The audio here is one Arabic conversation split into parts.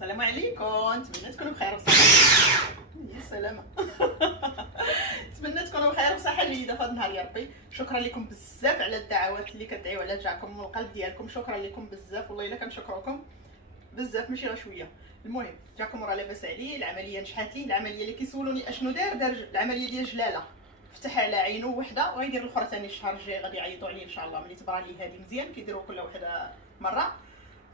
السلام عليكم. نتمنى تكونوا بخير وصحه. يا سلامه. نتمنى تكونوا بخير وصحه جيده في هذا النهار يا ربي. شكرا لكم بزاف على الدعوات اللي كدعيو على رجعكم من القلب ديالكم. شكرا لكم بزاف والله الا كنشكركم بزاف ماشي غير شويه. المهم جاكم راه لاباس عليه، العمليه نجحت ليه. العمليه اللي كيسولوني اشنو دار العمليه ديال جلاله، فتح على عينه وحده وغيدير الاخرى ثاني الشهر الجاي. غادي يعيطوا عليه ان شاء الله ملي تبرى ليه هذه مزيان. كيديروا كل وحده مره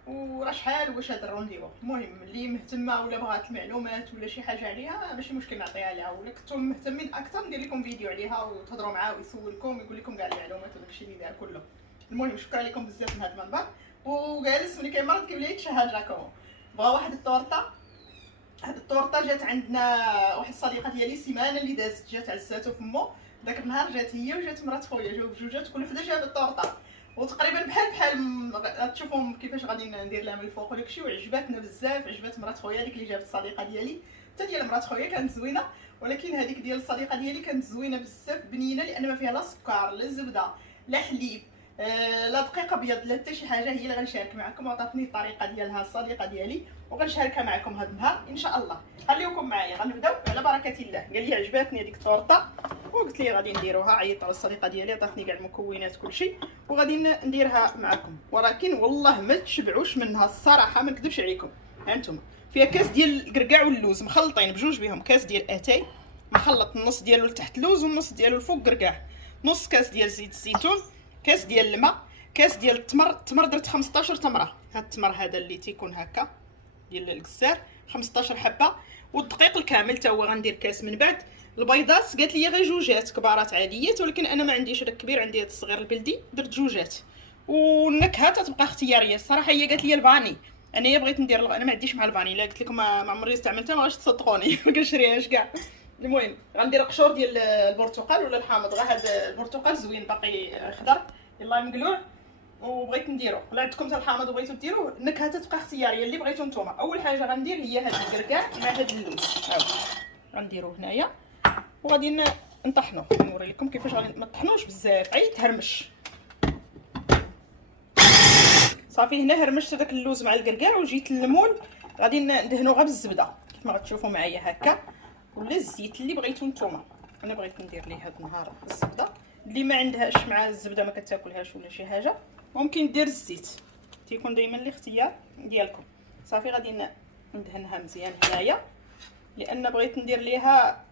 وراه شحال واش هاد الرونديفو. المهم اللي مهتمه ولا بغات المعلومات ولا شي حاجه عليها ماشي مشكل نعطيها لها، ولا كنتم مهتمين اكثر ندير لكم فيديو عليها وتهضروا معاه ويسولكم ويقول لكم كاع المعلومات وداكشي اللي دار كله. المهم شكرا لكم بزاف من هذا المنبر. وجالس ملي كيمرض كيبدا يتشهد لكم. بغا واحد الطورطه. هاد الطورطه جات عندنا واحد الصديقه ديالي السيمانه اللي دازت، جات عزاتو فمو داك النهار. جات هي وجات مرات خويا، جاو بجوجات كل وحده جابت الطورطه، وتقريبا بحال غتشوفوا كيفاش غادي ندير لها من الفوق وداكشي. وعجباتنا بزاف، عجبات مرات خويا ديك اللي جابت الصديقه ديالي. حتى ديال مرات خويا كانت زوينه، ولكن هذيك ديال الصديقه ديالي كانت زوينه بزاف، بنينه، لان ما فيها لا سكر لا زبده لا حليب لا دقيق ابيض لا حتى شي حاجه. هي اللي غنشارك معكم وعطاتني الطريقه ديالها الصديقه ديالي، وغنشاركها معكم هذا النهار ان شاء الله. خليكم معايا غنبداو على بركه الله. قال لي عجباتني هذيك الطورطه وقلت لي غادي نديروها. عيطت على الصديقه ديالي عطاتني كاع المكونات كلشي وغادي نديرها معكم. ولكن والله ما تشبعوش منها الصراحه، ما نكذبش عليكم. ها انتم فيها كاس ديال الكركاع واللوز مخلطين بجوج بهم، كاس ديال اتاي مخلط، النص ديالو لتحت اللوز والنص ديالو الفوق كركاع، نص كاس ديال زيت الزيتون، كاس ديال الماء، كاس ديال التمر درت 15 تمره. هاد التمر هذا اللي تيكون هكا ديال الكسار 15 حبه، والدقيق الكامل حتى هو غندير كاس. من بعد البيضات قالت لي غير جوجات كبارات عاديات، ولكن انا ما عنديش هذاك الكبير، عندي هذا الصغير البلدي، درت جوجات. والنكهه تتبقى اختياريه الصراحه. هي قالت لي الفاني، انا بغيت ندير انا ما عنديش مع الفاني، الا قلت لكم ما عمري استعملتها ما غاش تصدقوني. ما كنشريهاش كاع. المهم غندير قشور ديال البرتقال ولا الحامض. غير هذا البرتقال زوين باقي خضر يلاه مقلوع وبغيت نديرو. ولا عندكم حتى الحامض وبغيتو ديروه، النكهه تتبقى اختياريه اللي بغيتو نتوما. اول حاجه غندير هي هاد الكركاع مع هاد اللوز، هاو غنديرو هنايا وغادي نطحنو. نوري لكم كيفاش غادي ما طحنوش بزاف، عيط تهرمش صافي. هنا هرمشت داك اللوز مع الكركاع وجيت الليمون غادي ندهنو غير بالزبده كيف ما غتشوفوا معايا هكا، ولا الزيت اللي بغيتو نتوما. انا بغيت ندير ليه هاد النهار الزبده، اللي ما عندهاش مع الزبده ما كتاكلهاش ولا شي حاجه ممكن دير الزيت، تيكون دائما الاختيار ديالكم. صافي غادي ندهنها مزيان هنايا، لان بغيت ندير ليها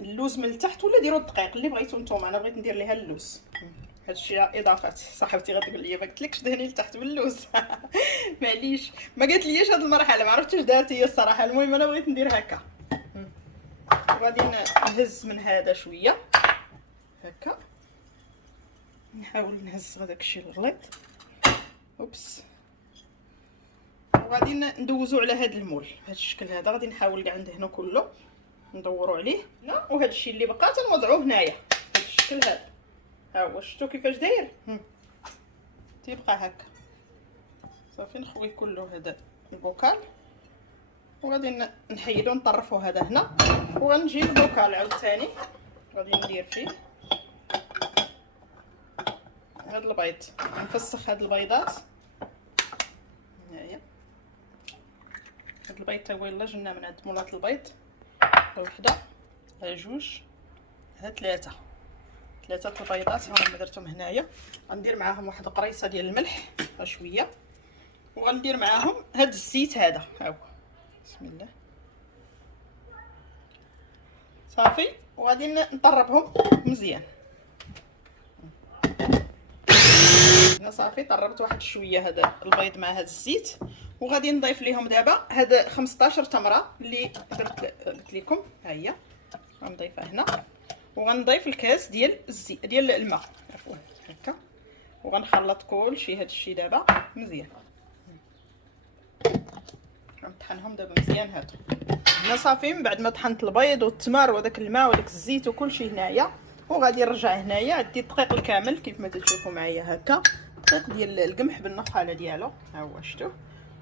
اللوز من التحت، ولا ديروا الدقيق اللي بغيتو نتوما. انا بغيت ندير ليها اللوز. هادشي اضافات. صاحبتي غتقول لي ما قلتلكش دهني لتحت باللوز. معليش ما قالت ليش هاد المرحله، ما عرفتش واش دارت هي الصراحه. المهم انا بغيت ندير هكا. وغادي نهز من هذا شويه هكا، نحاول نهز هذاك الشيء الغليظ. اوبس. وغادي ندوزو على هذا المول بهذا الشكل هذا. غادي نحاول كاع ندهنو كله، ندورو عليه. لا وهذا الشيء اللي بقى تنوضعوه هنايا بهذا الشكل هذا. ها هو شفتوا كيفاش داير تيبقى هكا. صافي نخوي كله هذا البوكال وغادي نحيدو نطرفو هذا هنا، وغنجي البوكال عاوتاني غادي ندير فيه هاد البيض. نفسخ هاد البيضات هنايا. هاد البيض تا هو يلاه جبنا من عند مولات البيض. ها وحده، ها جوج، ها ثلاثه البيضات هما درتهم هنايا. غندير معاهم واحد قريصه ديال الملح شويه، وغندير معاهم هاد الزيت هذا. ها هو بسم الله. صافي وغادي نطربهم مزيان. هنا صافي طربت واحد شويه هذا البيض مع هذا الزيت، وغادي نضيف ليهم دابا هذا 15 تمره اللي قلت لكم. ها هي غنضيفها هنا، وغنضيف الكاس ديال الزيت ديال الماء عفوا هكا، وغنخلط كلشي هذا الشيء دابا مزيان. غنطحنهم دابا مزيان هادو. هنا صافي من بعد ما طحنت البيض والتمر وداك الماء وداك الزيت وكلشي هنايا، وغادي نرجع هنايا عندي الدقيق الكامل كيف ما تشوفوا معايا هكا، دقيق ديال القمح بالنخاله ديالو. ها هو شفتوه.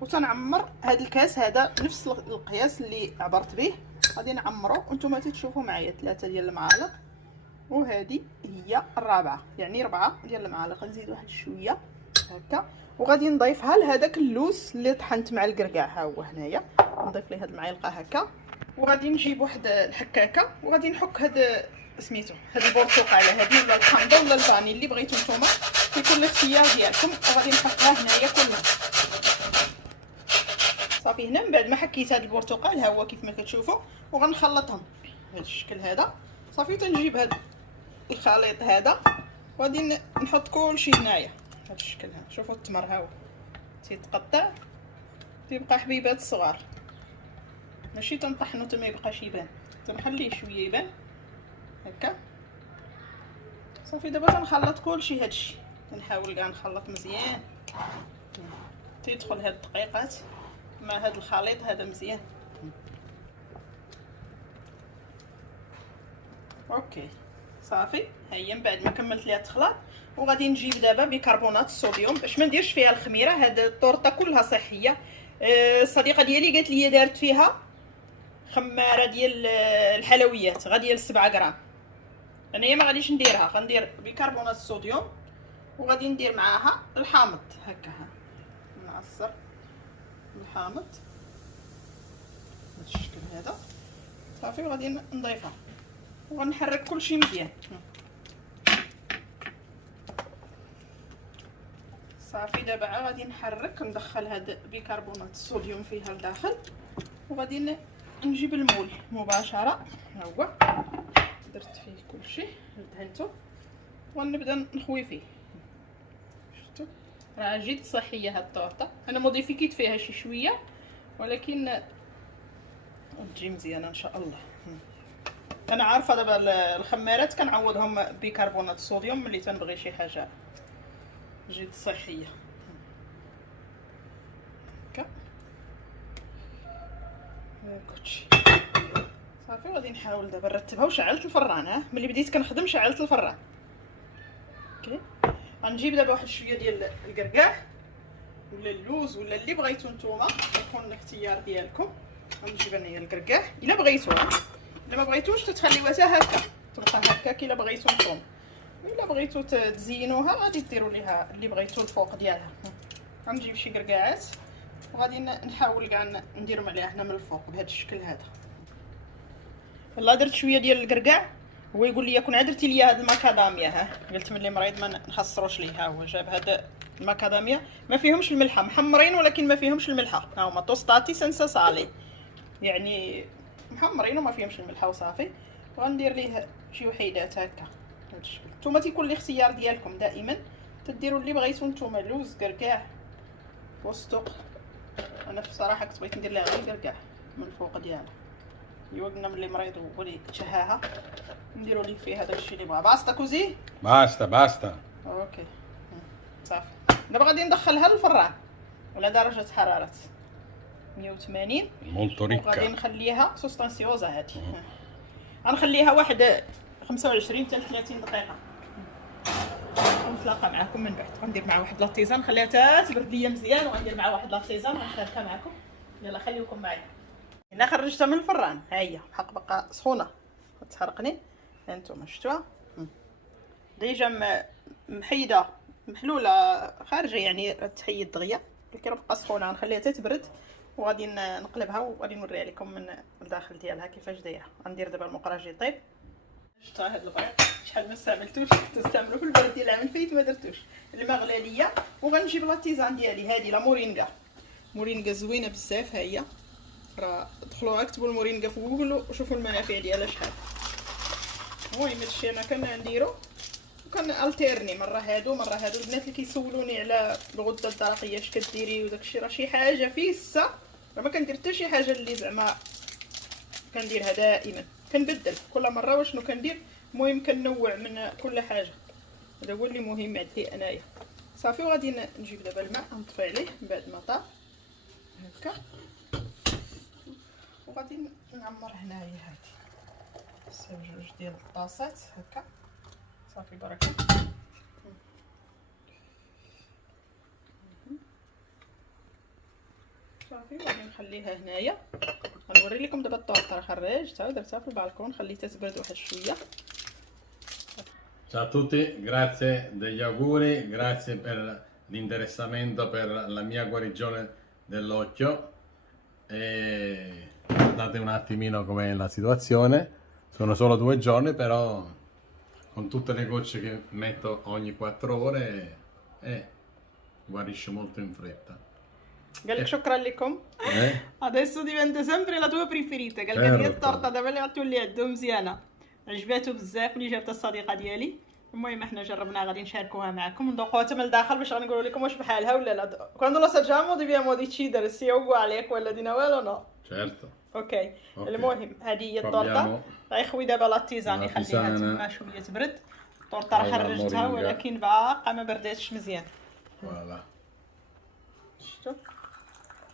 وتنعمر هذا الكاس هذا نفس القياس اللي عبرت به، غادي نعمرو وانتم تشوفوا معايا 3 ديال المعالق، وهذه هي الرابعه، يعني 4 ديال المعالق. نزيد واحد شويه هكا، وغادي نضيفها لهذاك اللوز اللي طحنت مع الكركاع. ها هو هنايا نضيف ليه هاد المعلقه هكا، وغادي نجيب واحد الحكاكه وغادي نحك هاد سميتو هاد البرتقاله هادي ولا الحامضه ولا الفاني اللي بغيتو نتوما، كيكون الاختيار ديالكم. وغادي نحطها هنايا كلها صافي. هنا من بعد ما حكيت هاد البرتقال ها هو كيف ما كتشوفوا، وغنخلطهم بهذا الشكل هذا صافي. تنجيب هاد الخليط هذا وغادي نحط كلشي هنايا بهذا الشكل هذا. شوفوا التمر ها هو تيتقطع تيبقى حبيبات صغار، ماشي تنطحنو حتى ما يبقاش يبان، تنخليه شويه يبان هكا صافي. دابا تنخلط كلشي هادشي، تنحاول كاع نخلط مزيان تيدخل هاد الدقيقات مع هاد الخليط هذا مزيان. اوكي صافي. ها هي من بعد ما كملت ليها التخلاط، وغادي نجيب دابا بيكربونات الصوديوم باش ما نديرش فيها الخميره. هاد الطورطه كلها صحيه. الصديقه ديالي قالت لي دارت فيها خماره ديال الحلويات غادي 7 غرام. انايا ما غاديش نديرها، غندير بيكربونات الصوديوم وغادي ندير معاها الحامض هكا. ها نعصر الحامض بهذا الشكل هذا صافي. وغادي نضيفها وغنحرك كلشي مزيان صافي. دابا غادي نحرك ندخل هاد بيكربونات الصوديوم فيها لداخل، وغادي نجيب المول مباشره. ها هو درت فيه كلشي دهنتو ونبدا نخوي فيه. شفتوا راه جد صحيه هاد الطورطه. انا موديفيكيت فيها شي شويه ولكن تجي مزيانه ان شاء الله. انا عارفه دابا الخمارات كنعوضهم بيكربونات الصوديوم ملي تنبغي شي حاجه جد صحيه هكا. كلشي صافي. وغادي نحاول دابا نرتبها وشعلت الفران. ها ملي بديت كنخدم شعلت الفران. اوكي غنجيب دابا واحد شويه ديال الكركاع ولا اللوز ولا اللي بغيتو نتوما، يكون الاختيار ديالكم. غنجيب انايا الكركاع الا بغيتو، الا ما بغيتوش تتخليوها حتى هكا تبقى هكاك الا بغيتو نتوما. الا بغيتو تزينوها غادي ديروا ليها اللي بغيتو الفوق ديالها. غنجيب شي كركاعات وغادي نحاول كاع نديرهم عليها هنا من الفوق بهذا الشكل هذا. والله درت شويه ديال الكركاع. هو يقول لي كون درتي لي هاد الماكاداميا. ها قلت ملي مريض ما نخسروش ليه. ها هو جاب هاد الماكاداميا ما فيهمش الملحه، محمرين ولكن ما فيهمش الملحه. ها هما توستاتي سنسا صالي، يعني محمرين وما فيهمش الملحه وصافي. وغندير ليه شي وحيدات هكا بهذا الشكل. نتوما تيكون الاختيار ديالكم دائما، تديروا اللي بغيتو نتوما، لوز كركاع وسطق. انا بصراحه كنت بغيت ندير لها غير كركاع من الفوق ديالها. ايوا قلنا ملي مريض ولي تشهاها نديروا ليه فيه هذاك الشيء اللي بغا. باستا كوزي باستا. اوكي صافي. دابا غادي ندخلها للفران على درجه حراره 180 مولتو ريكا. وغادي نخليها سوستانسيوزا. هادي غنخليها واحد 25 حتى 30 دقيقه. ونتلاقى معكم من بعد. غندير مع واحد لاطيزان نخليها حتى تبرد ليا مزيان، وغندير مع واحد لاطيزان ونشاركها معكم. يلا خليكم معايا. هنا خرجتها من الفران، ها هي الحق بقى سخونه تحرقني. هانتوما شفتوها ديجا محيده محلوله خارجه، يعني تحيد دغيا، ولكن بقى سخونه. غنخليها حتى تبرد وغادي نقلبها وغادي نوريها لكم من الداخل ديالها كيفاش دايره. غندير دابا المقراج يطيب. شفتوا هذا البيض شحال ما استعملتوش، تستعملوا في البرد ديال العام الفايت ما درتوش. الماء غلا ليا وغنجيب لاطيزان ديالي هذه لا مورينغا زوينه بزاف. ها هي راه دخلوها كتبوا المورينغا في جوجل وشوفوا المنافع ديالها شحال. المهم هادشي انا كنديرو وكنالتيرني، مره هادو مره هادو. البنات اللي كيسولوني على الغده الدرقيه اش كديري وداكشي، راه شي حاجه فيسا، راه ما كندير حتى شي حاجه اللي زعما كنديرها دائما. كنبدل كل مره واشنو كندير. المهم كنوع من كل حاجه، هذا هو اللي مهم عندي انايا. صافي. وغادي نجيب دابا الماء نطفي عليه من بعد ما طاب هكا، وغادي نعمر هنايا هادي جوج ديال الطاسات هكا صافي. بركه. صافي غادي نخليها هنايا. غنوري لكم دابا الطورطه خرجتها ودرتها في البالكون، خليتها تبرد واحد شويه. Ciao a tutti, grazie degli auguri, grazie per l'interessamento per la mia guarigione dell'occhio e guardate un attimino com'è la situazione. Sono solo 2 giorni, però con tutte le gocce che metto ogni 4 ore guarisce molto in fretta. قال لك شكرا لكم. adesso diventa sempre la tua preferita. قال لك هذه الطورطه دابا اللي غتولي عنده مزيانه، عجباتو بزاف ملي جابتها الصديقه ديالي. المهم احنا جربناها غادي نشاركوها معكم ونذوقوها حتى من الداخل باش غنقولوا لكم واش بحالها ولا لا. Quando lo assaggiamo dobbiamo decidere se è uguale a quella di Noel o no. Certo. اوكي. المهم هذه هي الطورطه. غيخوي دابا لاتيزان يخليها تما شويه تبرد. الطورطه راه خرجتها ولكن باقا ما برداتش مزيان. فوالا. شفتوا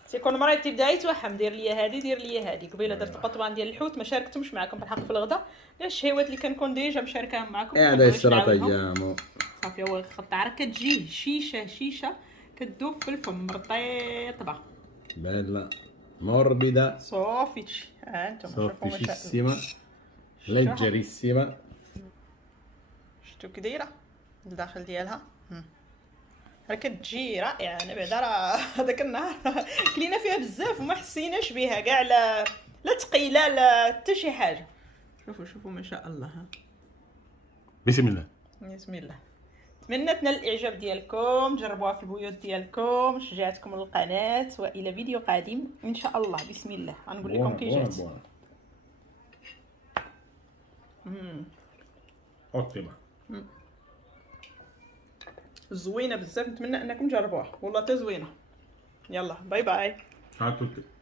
تيكون مريض تيبدا يتوحم دير ليا هادي دير ليا هادي. قبيله درت القطبان ديال الحوت ما شاركتهمش معكم بالحق في الغدا، لا الشهيوات اللي كنكون ديجا مشاركاهم معكم. هذا السلطه ايامو صافي هو الخطه راه كتجي شيشه كتذوب في الفم رطيطبه bella morbida صافيتش. ها انتم شوفوا sofficissima leggerissima. شفتوا كي دايره الداخل ديالها راه كتجي رائعه. انا بعدا راه هذاك النهار كلينا فيها بزاف وما حسيناش بها كاع، لا ثقيله لا حتى شي حاجه. شوفوا ما شاء الله. بسم الله. بسم الله. نتمنى تنال الاعجاب ديالكم، جربوها في البيوت ديالكم، شجعتكم القناه، والى فيديو قادم ان شاء الله. بسم الله. غنقول لكم كي جات. اوتيما زوينه بزاف، نتمنى انكم تجربوها والله حتى زوينه. يلا باي باي. ciao a tutti.